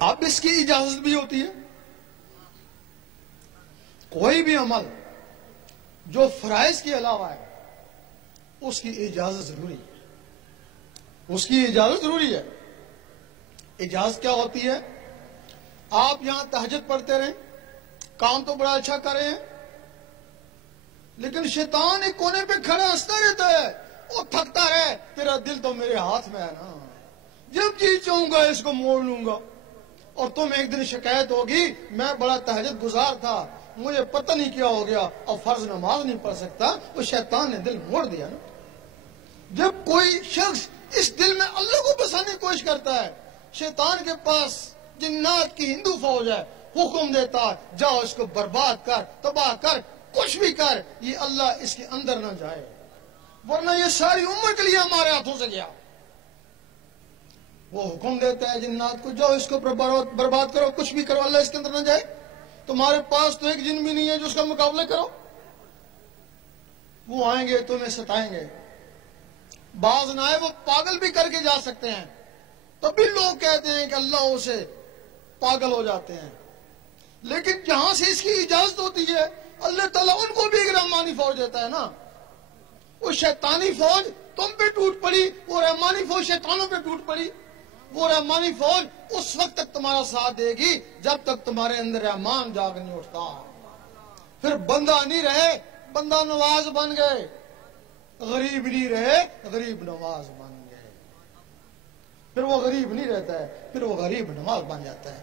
اب اس کی اجازت بھی ہوتی ہے. کوئی بھی عمل جو فرائض کے علاوہ ہے اس کی اجازت ضروری ہے. اس کی اجازت ضروری ہے. اجازت کیا ہوتی ہے؟ آپ یہاں تہجد پڑھتے رہیں، کام تو بڑا اچھا کر رہے ہیں، لیکن شیطان ایک کونے پہ کھڑا ہنستا رہتا ہے، وہ تھکتا رہے، تیرا دل تو میرے ہاتھ میں ہے نا، جب جی چاہوں گا اس کو موڑ لوں گا. اور تم ایک دن شکایت ہوگی میں بڑا تہجد گزار تھا، مجھے پتہ نہیں کیا ہو گیا اور فرض نماز نہیں پڑھ سکتا. وہ شیطان نے دل موڑ دیا نا. جب کوئی شخص اس دل میں اللہ کو بسانے کی کوشش کرتا ہے، شیطان کے پاس جنات کی ہندو فوج ہے، حکم دیتا ہے جاؤ اس کو برباد کر، تباہ کر، کچھ بھی کر، یہ اللہ اس کے اندر نہ جائے، ورنہ یہ ساری عمر کے لیے ہمارے ہاتھوں سے گیا. وہ حکم دیتا ہے جنات کو جاؤ اس کو برباد کرو، کچھ بھی کرو، اللہ اس کے اندر نہ جائے. تمہارے پاس تو ایک جن بھی نہیں ہے جو اس کا مقابلہ کرو. وہ آئیں گے تمہیں ستائیں گے. بعض نہ وہ پاگل بھی کر کے جا سکتے ہیں، تب بھی لوگ کہتے ہیں کہ اللہ اسے پاگل ہو جاتے ہیں. لیکن جہاں سے اس کی اجازت ہوتی ہے اللہ تعالیٰ ان کو بھی ایک رحمانی فوج دیتا ہے نا. وہ شیطانی فوج تم پہ ٹوٹ پڑی، وہ رحمانی فوج شیطانوں پہ ٹوٹ پڑی. وہ رحمانی فوج اس وقت تک تمہارا ساتھ دے گی جب تک تمہارے اندر رحمان جاگ نہیں اٹھتا. پھر بندہ نہیں رہے، بندہ نواز بن گئے. غریب نہیں رہے، غریب نواز بن گئے. پھر وہ غریب نہیں رہتا ہے، پھر وہ غریب نواز بن جاتا ہے.